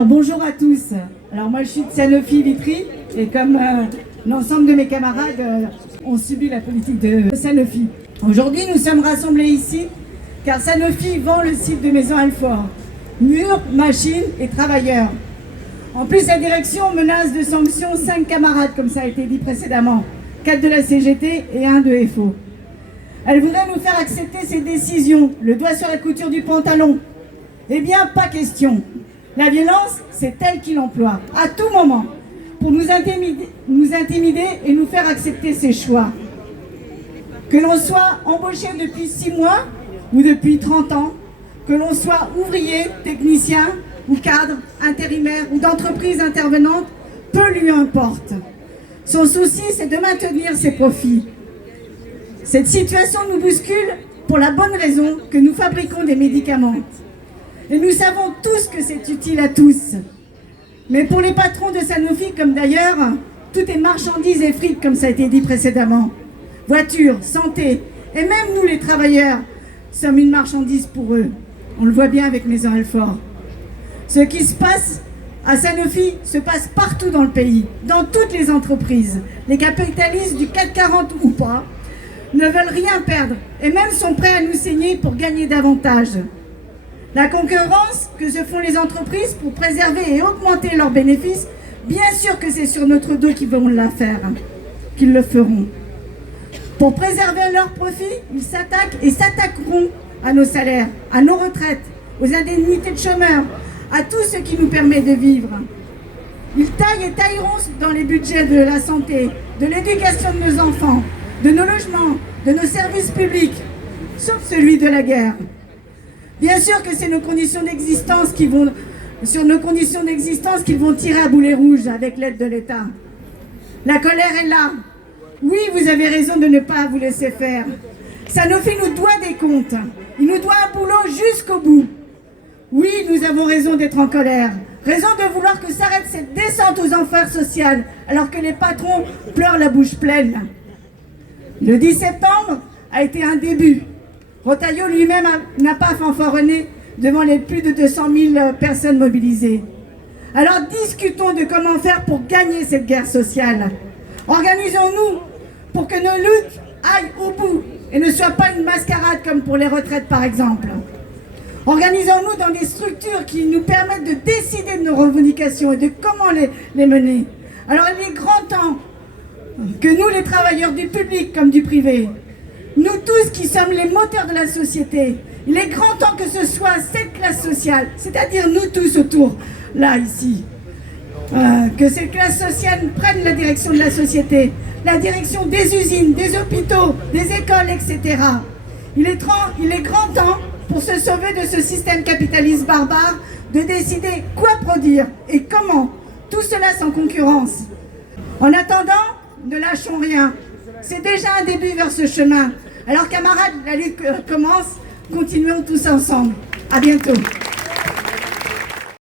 Bonjour à tous. Alors moi je suis de Sanofi Vitry et comme l'ensemble de mes camarades ont subi la politique de Sanofi. Aujourd'hui nous sommes rassemblés ici car Sanofi vend le site de Maison Alfort. Murs, machines et travailleurs. En plus la direction menace de sanctions 5 camarades comme ça a été dit précédemment. 4 de la CGT et 1 de FO. Elle voudrait nous faire accepter ces décisions, le doigt sur la couture du pantalon. Eh bien pas question. La violence, c'est elle qui l'emploie, à tout moment, pour nous intimider et nous faire accepter ses choix. Que l'on soit embauché depuis 6 mois ou depuis 30 ans, que l'on soit ouvrier, technicien ou cadre, intérimaire ou d'entreprise intervenante, peu lui importe. Son souci, c'est de maintenir ses profits. Cette situation nous bouscule pour la bonne raison que nous fabriquons des médicaments. Et nous savons tous que c'est utile à tous. Mais pour les patrons de Sanofi, comme d'ailleurs, tout est marchandises et fric, comme ça a été dit précédemment. Voitures, santé, et même nous les travailleurs, sommes une marchandise pour eux. On le voit bien avec Maison Alfort. Ce qui se passe à Sanofi se passe partout dans le pays, dans toutes les entreprises. Les capitalistes du CAC 40 ou pas ne veulent rien perdre et même sont prêts à nous saigner pour gagner davantage. La concurrence que se font les entreprises pour préserver et augmenter leurs bénéfices, bien sûr que c'est sur notre dos qu'ils vont la faire, qu'ils le feront. Pour préserver leurs profits, ils s'attaquent et s'attaqueront à nos salaires, à nos retraites, aux indemnités de chômeurs, à tout ce qui nous permet de vivre. Ils taillent et tailleront dans les budgets de la santé, de l'éducation de nos enfants, de nos logements, de nos services publics, sauf celui de la guerre. Bien sûr que c'est nos conditions d'existence sur nos conditions d'existence qu'ils vont tirer à boulet rouge avec l'aide de l'État. La colère est là. Oui, vous avez raison de ne pas vous laisser faire. Sanofi nous doit des comptes. Il nous doit un boulot jusqu'au bout. Oui, nous avons raison d'être en colère. Raison de vouloir que s'arrête cette descente aux enfers sociales alors que les patrons pleurent la bouche pleine. Le 10 septembre a été un début. Rotaillot lui-même n'a pas fanfaronné devant les plus de 200 000 personnes mobilisées. Alors discutons de comment faire pour gagner cette guerre sociale. Organisons-nous pour que nos luttes aillent au bout et ne soient pas une mascarade comme pour les retraites par exemple. Organisons-nous dans des structures qui nous permettent de décider de nos revendications et de comment les mener. Alors il est grand temps que nous, les travailleurs du public comme du privé, nous tous qui sommes les moteurs de la société, il est grand temps que ce soit cette classe sociale, c'est-à-dire nous tous autour, là, ici, que cette classe sociale prenne la direction de la société, la direction des usines, des hôpitaux, des écoles, etc. Il est grand temps, pour se sauver de ce système capitaliste barbare, de décider quoi produire et comment, tout cela sans concurrence. En attendant, ne lâchons rien. C'est déjà un début vers ce chemin. Alors camarades, la lutte commence, continuons tous ensemble. À bientôt.